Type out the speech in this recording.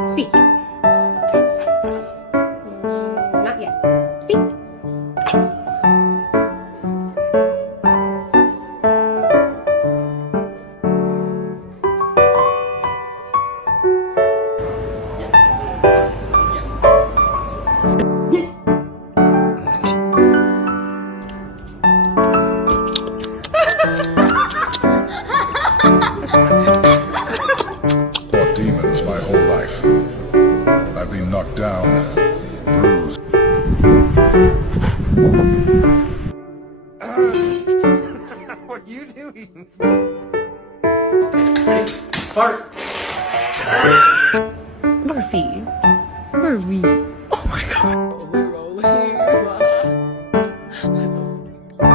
Speak. Not yet. Speak. Fought demons my whole life. I've been knocked down, bruised. What are you doing? Ready? Start. Murphy. Murphy. Oh my god.